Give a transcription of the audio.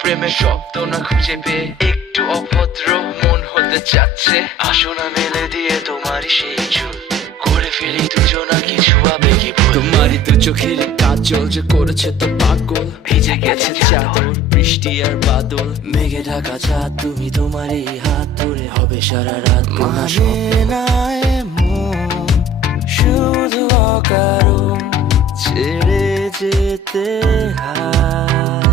প্রেমের শব্দ না খুঁজে পেয়ে একটু অভদ্র মন হতে চাচ্ছে। আসো না মেলে দিয়ে তোমারই সেই চুল, করে ফেলি দুজনা কিছু আবেগী ভুল। তোমারই দু চোখের কাজল যে করেছে তো পাগল, ভিজে গেছে চাদর বৃষ্টি আর বাদল, মেঘে ঢাকা চাঁদ তুমি তোমারই হাত ধরে হবে সারা রাত। মানে না এমন শুধু অকারণ ছেড়ে যেতে হয়।